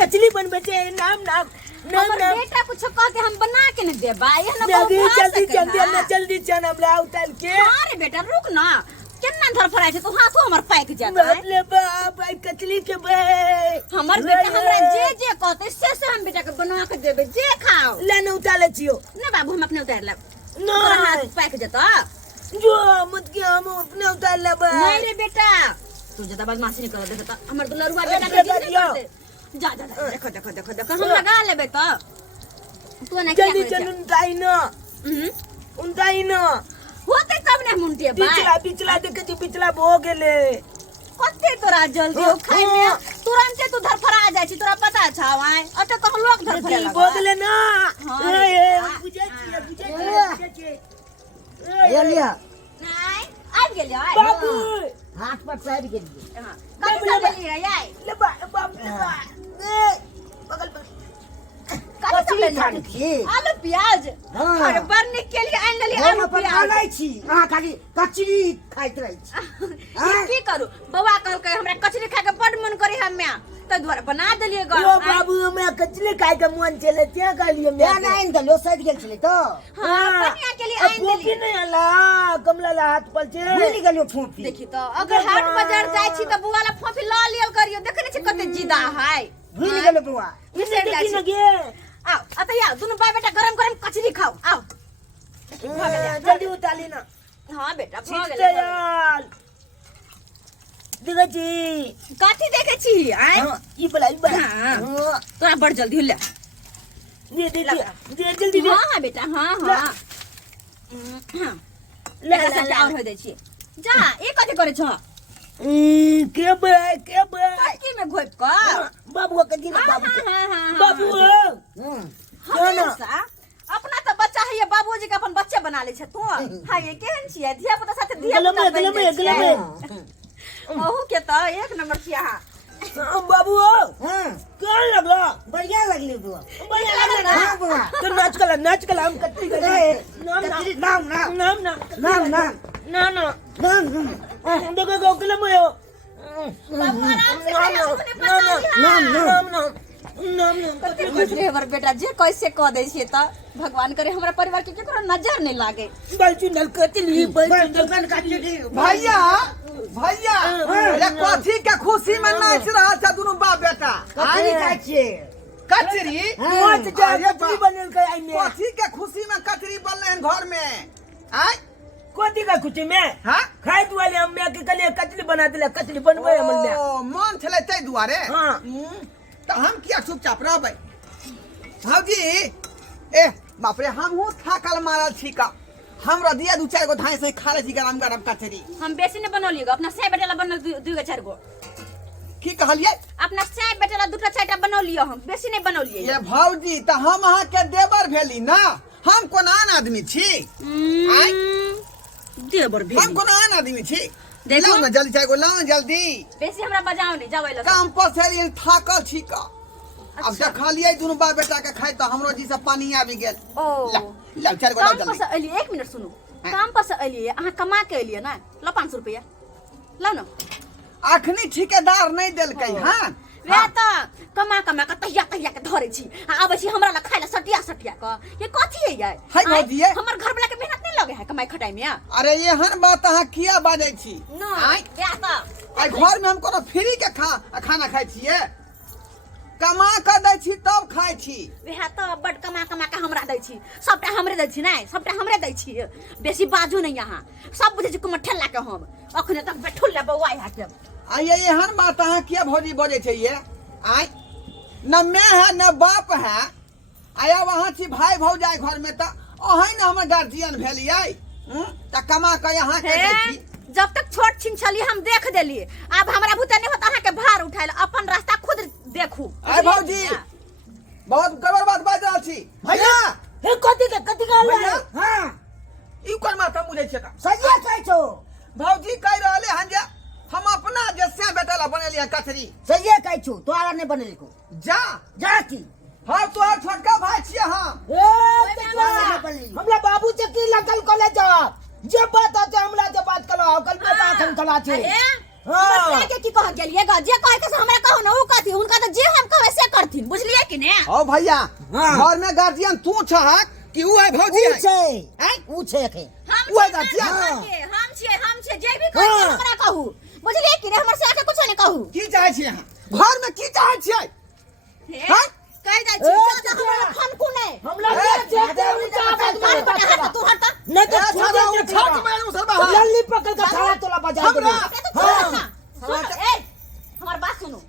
कचली बनबे छे नाम नाम नाम नाम बेटा कुछ कह के हम बना के न देबा ये न जल्दी जल्दी ना जल्दी चल हमरा उतार के अरे बेटा रुक ना केना धर फराय छे तो हाथो हमर पाक जाता है ले बाप आई कचली के बे हमर बेटा हमरा जे कहते से हम बेटा के बना के देबे जे खाओ ले न उतार ले छियो ना बाबू हम अपने उतार लेब ना हाथ पाक जाता जो मत के हम अपने उतार ले बा नहीं रे बेटा तू ज्यादा बदमाशी नहीं कर देता हमर दुलरुआ बेटा के दिन नहीं करते जा जा देखो देखो देखो देखो हम लगा लेबे तो तू ना जल्दी चल उनताई न होते तब ने मुंटिया बा पिछला देखे छी पिछला भो गेले कते तोरा जल्दी हो खाई में तुरंत तू धर फरा जाय छी तोरा पता छ आय अटे कह लोग धर फरा लगा भो गेले ना बुझे छी ये लिया नहीं आ गेल आय बाबू हाथ पर साइड के लिए हां कब से गेली रे आय ले बाप ले बा बगल पर कचरी खानी छी आलू प्याज हां अरे बरनी के लिए आन लेली हम आलू अपन प्याज खाई छी अहाँ खाली कचरी खाइत रही छी की करू बौआ कहल के हमरा कचरी खाए के बड मन करे हम्मे त द्वारा बना देलिए ग ओ बाबू हमरा कचली खाए के मन चले त्या कहलिए मैं ना इन दलो साइड गेल छले तो हां कन्या के लिए आन देली नहीं आला कमला ला हाथ पर छे भूल गेलियो फूफी देखी तो अगर हाट बाजार जाय छी त बुआ ला फोफी ल लियल करियो देखने छी कते जिदा है भूल गेलो बुआ बिसर जाय छी गे आओ अतया दोनों भाई बेटा गरम गरम कचरी खाओ आओ जल्दी उताली ना हां बेटा भ ठीक गेलै यार देखै छी काठी देखे छी आय ई बला हां तोरा बड़ जल्दी ले दे जल्दी दे हां बेटा हां हां ले ले और हो दे छी जा ई कथि करे छ के बे की में घोप क बाबू के दिन बाबू बाबू हमेशा अपना तो बच्चा है ये बाबूजी के अपन बच्चे बना ले छ तू हां ये केहन छियै धिया पुता साथे धिया पुता गले ओहू के तो एक नंबर छिया बाबू हां क्या लगला बढ़िया लगली बुआ बढ़िया लगला हां बुआ तो नाच कला हम कत्ती करे नाम देखो गोकले मयो बाबू आराम से खाओ अपने नाम रे हमर बेटा जे कैसे कह दे छियै त भगवान करे हमरा परिवार के केकरो नजर नहीं लागे बलचू नल कतली भैया भैया ये कथी के खुशी में नाच रहा था दोनों बाप बेटा कचरी खाई छी कचरी मत जा कतली बनल के आई में कथी के खुशी में कचरी बनले हैं घर में आय कोती का खुशी में हां खाए दुआले हम के कले कतली बना देले कतली बनबे हमन में ओ मन छले तै दुआरे हां तो हम किया चुपचाप रहबै भौजी ए बाप रे हम हूं थाकल मारल छी का हमरा दिया दू चार गो धाय से खा ले छी गरम गरम कचरी हम बेसी ने बनौलिए अपना से बेटा ला बनल दू गो चार गो की कहलिए अपना से बेटा ला दूटा चारटा बनौलिए हम बेसी नहीं बनौलिए ये भौजी त हम अहाँ के देवर भेली ना हम कोन आन आदमी छी आय देवर हम भेली कोन आन आदमी छी देखो। लाओ ना जल्दी चाय को लाओ जल्दी बेसी हमरा बजाओ नहीं जावे ला काम पर से थाकल छी का अब अच्छा। जब खा लिये दोनों बाप बेटा के खाई तो हमरो जी से पानी आबि गेल ओ ला चार को लाओ काम पर जल्दी से अलिए एक मिनट सुनो काम पर से अलिए अहाँ कमा के अलिए ना लो 500 रुपया ला ना अखनी ठेकेदार नहीं देलकै हां वे त कमा के तहिया के धरे छी आबै छी हमरा ला खाइ ला सटिया क ये कथि है ये है भौजी ये हमर घर वाला के मेहनत नहीं लगे है कमाई खटाई में अरे एहन बात अहाँ किया बाजै छी ना आय या त आई घर में हम कोनो फ्री के खाना खाई छिए कमा के दै छी तब खाई छी वे त बड कमा के हमरा दै छी सबटा हमरे दै छी नै सबटा हमरे दै छी बेसी बाजू नहीं यहाँ सब बुझे छी कुम ठेला के हम अखने तक बैठल ले बौआ है के आइए एहन बात अहाँ किया भौजी बोले छै ये आय न मैं है न बाप है आया वहां छी भाई भौजाई घर में त ओहै न हमर गार्जियन भेलियै त कमा के यहाँ के दै छी जब तक छोट छिन छली हम देख देली अब हमरा भूते नहीं होता अहाँ के भार उठाइल अपन रास्ता खुद देखू आय भौजी बहुत गड़बड़ बात बाज रहल छी भैया हे कथि का भैया हां ई कोन माथा मुझे छै सही कहै छो भौजी कह रहले हन जे हम अपना जैसे बेटा ला बनेलिए कचरी सही कहै छो तोरा नहीं बनेली को जा जा की हां तोहर छोटका भाई छिए हम हमरा बाबू से की लगल कॉलेज जे बात আছে हमरा जे बात कलो कल में आखन कला छे हां के की कह गेलिए ग जे कह के हमरा कहू न उ कथि हुनका त जे हम कहै से कर कि ने ओ भैया हाँ। घर में गार्जियन तू छहक कि ऊ है भौजी है हैं? ऊ छे के हम वो छियै गार्जियन हम छियै जे भी कहै हाँ। हमरा कहू बुझलिए कि रे हमर से आके कुछ नहीं कहू की चाहे छी अहाँ घर में की चाहे छियै हे, हाँ? कह दै ए, छी चाचा। हमरा फोन कोने हमरा ए, जे दे उनका आवाज मार मार पटा हाथ तू हट नहीं ए, तो छाड़ा उठा के मैं मुसर बाहर लल्ली पकड़ के खड़ा तोला बजा दे हमरा। ए हमर बात सुनो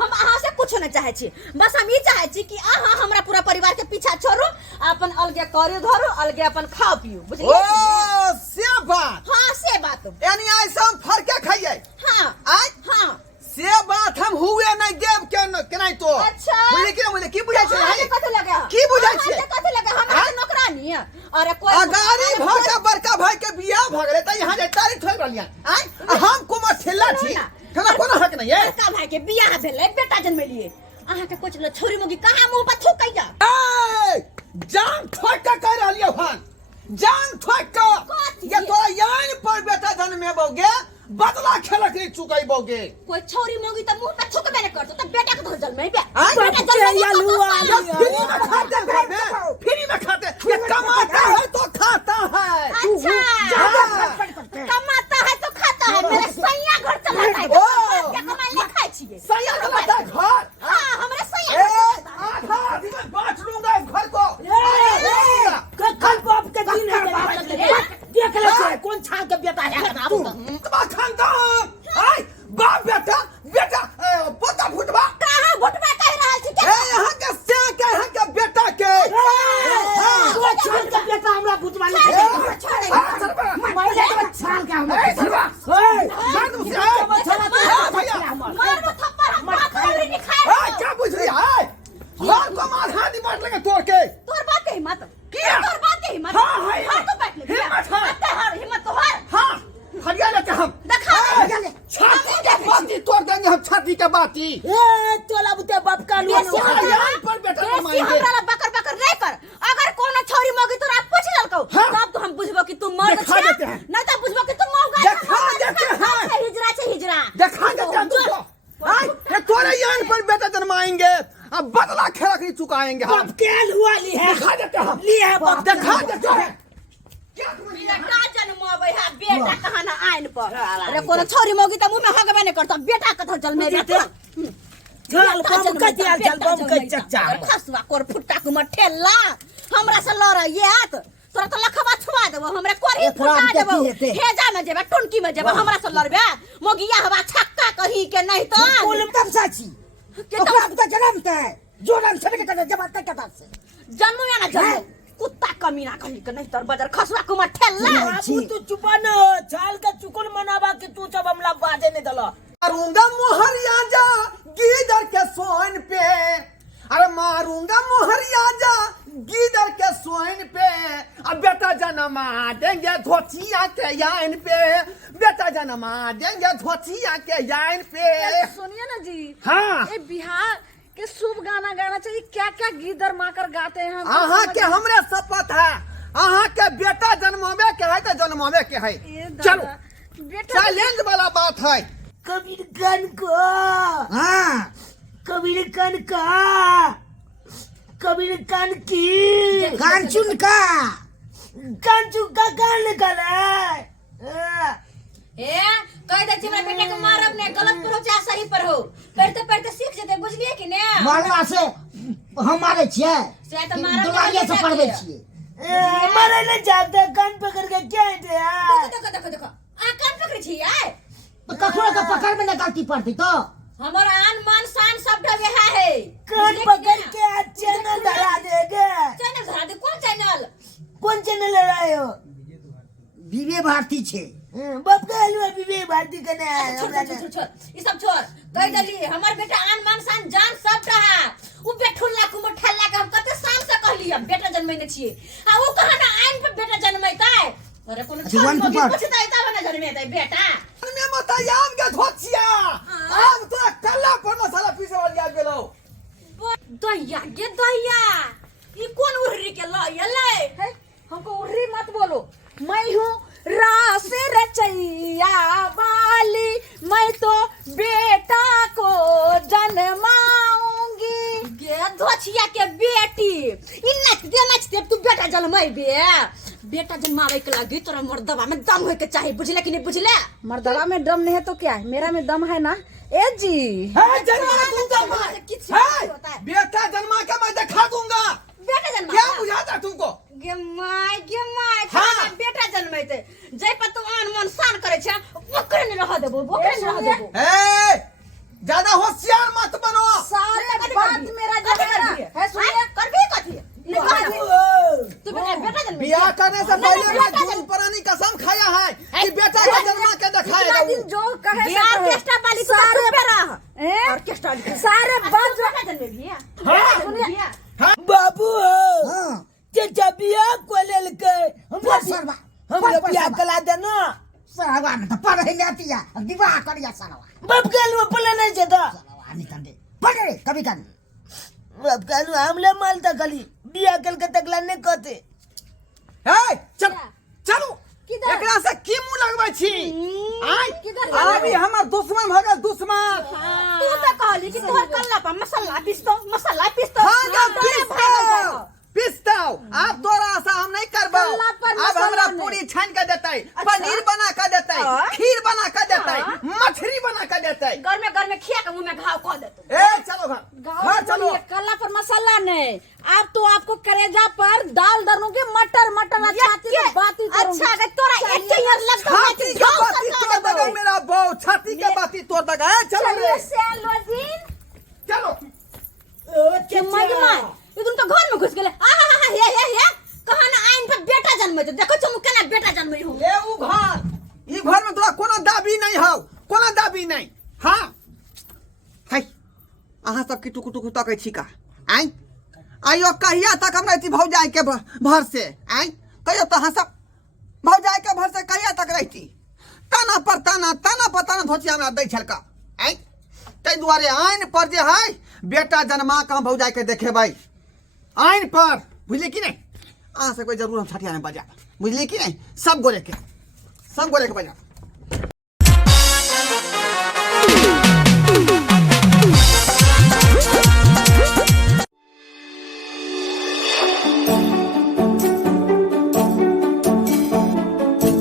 हम अहाँ से कुछ नहीं चाहे छी बस हम ई चाहे छी कि अहाँ हमरा पूरा परिवार के पीछा छोड़ू अपन अलगे करू धरू अलगे अपन खाओ पियो ओ बुझलिए से बात हाँ से बात यानी ऐसा हम फरके खाइए हाँ आय हाँ से बात हम हुए नहीं देव के नहीं तो अच्छा। बोले कि बोले की बुझाई छै अहाँ है के कथि लगे की बुझाई छै? अहाँ के कथि लगे हमरा हाँ? के नौकरानी है अरे कोई अगारी भाषा बड़का भाई के बियाह भ गेलै त यहाँ जे तारीख थोड़ रहलियन आय हम कुमार ठेला छी हमरा कोनो हक नहीं है बड़का भाई के बियाह भेलै बेटा जन्म लिए अहाँ के कुछ छोरी मोगी कहाँ मुंह पर थूकैया ए जान ठोक के कह रहलियो हन जान ठोक के कथी? ये तो यान पर बेटा जन्मेबोगे बदला खेलक नहीं चुकाइबोगे कोई छोरी मोगी त मुंह पे थूकबे नहीं करतो त बेटा के तो जन्म में बे आय? बेटा जन्म या लुआ, में फ्री में खाते घर में फ्री में खाते ये कमाता है तो खाता है अच्छा कमाता है तो खाता है मेरे सैया घर चलाता है ओ। क्या कमाई ले खाई छिए सैया चलाता है घर हां हमरे ए सैया घर चलाता है। आधा आधी में बांट लूंगा इस घर को कल बाप के दिन है देख ले छे कौन छान के बेटा है तू तुम्हारा खानदान आय बाप बेटा बेटा पोता फुटबा कहां भुटबा कह रहल छी ए यहाँ के से के यहाँ के बेटा के वो छान के बेटा हमरा बुझवा ले मैं छान के हमरा ए सरवा मार दूं से भैया मार दो थप्पड़ मार खौरी नहीं खाए ए क्या पूछ रही है घर को मार हाथ मार लेंगे तोड़ के तोर बात के हिम्मत किया? तोर बात के हिम्मत हाँ, हाँ, हां तो बैठ ले हिम्मत है। हिम्मत तो हर हाँ हरिया लेते हम दिखा ए, छाती के बाती तोड़ देंगे हम छाती के बाती ए तोला बुते बाप का लुआ बेसी यार पर बेटा बेसी कमाएंगे हमरा ला बकर बकर नहीं कर अगर कोनो छोरी मोगी तोरा पूछ ललकौ हाँ। तब तो हम बुझबो कि तू मर्द दिखा छै देते हैं। नहीं तो बुझबो कि तू मौगा दिखा देते हैं। हिजरा छै हिजरा देखा देते हैं तुमको आय ये तोरे यान पर बेटा जन्माएंगे अब बदला खेलक नहीं चुकाएंगे हम बाप के लुआ ली है दिखा देते हम ली है बाप दिखा देते हैं क्या बेटा जन्मबै है बेटा कहाँ ना आइन पर अरे कोनो छोरी मोगी त मुंह में हगबे नहीं करता बेटा कथल जल में रहते चल बम के दिया चल बम के चच्चा खसवा कोर फुट्टा कुमर ठेला हमरा से लड़ ये आत तोरा तो लखवा छुआ देबो हमरा कोरी ए, फुटा थोड़ा देबो देखी हेते। हेजा में जेबे टुनकी में जेबे हमरा से लड़बे मोगिया हवा छक्का कही के नहीं तो बोलम तब साची के ओकरा बुते जन्म ते जोरन से के कदे जबात के कदा से जन्म या ना जन्म कुत्ता कमीना कही के नहीं तर बजर खसवा कुमर ठेला बाबू तू चुपा न चाल के चुकुल मनावा कि तू सब हमला बाजे नहीं दला मारूंगा मोहरिया जा गीदर के सोन पे अरे मारूंगा मोहरिया जा गीदर के सोन पे अब बेटा जन्मा देंगे धोतिया के यान पे बेटा जन्मा देंगे धोतिया के यान पे सुनिए ना जी हाँ ये बिहार के शुभ गाना गाना चाहिए क्या क्या गीदर माकर गाते हैं हम अहाँ के हमरे शपथ है अहाँ के बेटा जन्मावे के है तो जन्मावे के है चलो बेटा चैलेंज वाला बात है कबीर कन को हां कबीर कन का कबीर कन की कांचुन का कांचुन का कान निकला ए कह दे हमरा बेटा के मारब ने गलत पर हो चाहे सही पर हो पढ़ते पढ़ते सीख जेते बुझलिए कि ने मारला से हम मारे छिए से त मारब दुलारिया से पढ़बे छिए मारे न जाते कान पकड़ के क्या है यार देखो देखो देखो आ कान पकड़ छी आय कखरो का पकड़ में न गलती पड़ती तो हमर आन मान शान सब डबे है कान पकड़ के आज चैनल धरा देगे चैनल धरा दे कौन चैनल कौन चैनल लड़ाए हो विवे भारती छे बाप का हलवा विवे भारती का ना छोड़ ई सब छोड़ कह दली हमर बेटा आन मान शान जान सब रहा उ बेठुल्ला कुमर ठल्ला के हम कते शान से कहलिए बेटा जन्मैने छिए आ उ कहा ना आइन पर बेटा जन्मैतै अरे कोनो वन छोड़ पर। पूछता है तब ना जन्मेतै बेटा में मतायाम के धोतिया अब तो कल्ला पर मसाला पीसे वाली आ गेलो दैया गे दैया ई कौन उर्री के लय है, हमको उर्री मत बोलो मैं हूँ रास रचैया वाली मैं तो बेटा को जन्माऊंगी गे अधोछिया के बेटी इ नाचते तू बेटा जन्मैबे बेटा जन्मावे के लागी तोरा मर्दवा में दम होय के चाहिए बुझले कि नहीं बुझले मर्दवा में दम नहीं है तो क्या है, मेरा में दम है ना। ए जी है जन्मा दूंगा मैं। किसी है, होता है बेटा जन्मा के मैं दिखा दूंगा। बेटा जन्मा क्या बुझाता तुमको? गे माय हाँ। बेटा जन्मैते जय पर तू आन मन सान करे छ ओकरे ने रह देबो ओकरे ने रह देबो ए, ज्यादा होशियार मत बनो। सारे बात मेरा जो है ना है सुनिए करबे कथी तू बेटा जन्म बियाह करने से पहले मैं धूल पुरानी कसम खाया है कि बेटा का जन्मा के दिखाएगा दिन जो कहे बियाह ऑर्केस्ट्रा वाली तो सारे पे रह ए? ऑर्केस्ट्रा वाली सारे बात जो बेटा जन्म भी है हाँ। सुनिए बाबू हाँ चाचा बियाह को लेल के सरवा हम लोग बियाह करा देना सरवा में तो पढ़ ही लेती है विवाह करिया सरवा बाप कहलू पले नहीं जेता सरवा नहीं तंदे पढ़े कभी कर बाप कहलू हमले माल तक खाली बियाह कल के तकला नहीं कहते है, चल चलो किधर? एकरा से की मुंह लगबै छी आय किधर अभी हमर दुश्मन भ गेल दुश्मन। तू तो कहली कि तोहर कल्ला पर मसाला पीस तो हाँ जा पिस्तो आप तोरा से हम नहीं करबो। कल्ला पर अब मसाला हमरा नहीं। पूरी छान के देतै, पनीर बना के देतै, हाँ। खीर बना के देतै, हाँ। मछली बना के देतै। घर में खिया के मुंह में घाव कर दे तू ए चलो घर चलो। कल्ला पर मसाला नहीं, अब तो आपको करेजा पर दाल डालूंगी, मटर छाती में बाती करूंगी। अच्छा अगर तोरा एक ईयर लग छाती के बाती तोड़ देगा मेरा बहू, छाती के बाती तोड़ देगा। ए चलो रे सेलोजीन चलो। के मजमा ये तुम तो घर में घुस गेले हे कहां ना आइन पर बेटा जन्म दे देखो तुम केना बेटा जन्मई हो ए उ घर ई घर में तोरा कोनो दाबी नहीं हो, कोनो दाबी नहीं। हां हाय अहाँ सब की टुकु टुकु तकै छी का आइ आइयो कहिया तक हमरा इति भौजाई के भर से आइ कहियो तो अहाँ सब भौजाई के भर से कहिया तक रहती। ताना पर ताना धोची हमरा दै छलका आइ तै दुआरे आइन पर जे है बेटा जन्मा के भौजाई के देखेबै आइन पर, बुझली कि नहीं? अहाँ सबके जरूर हम छठिया में बजा, बुझली कि नहीं? सब गोरे के बजा।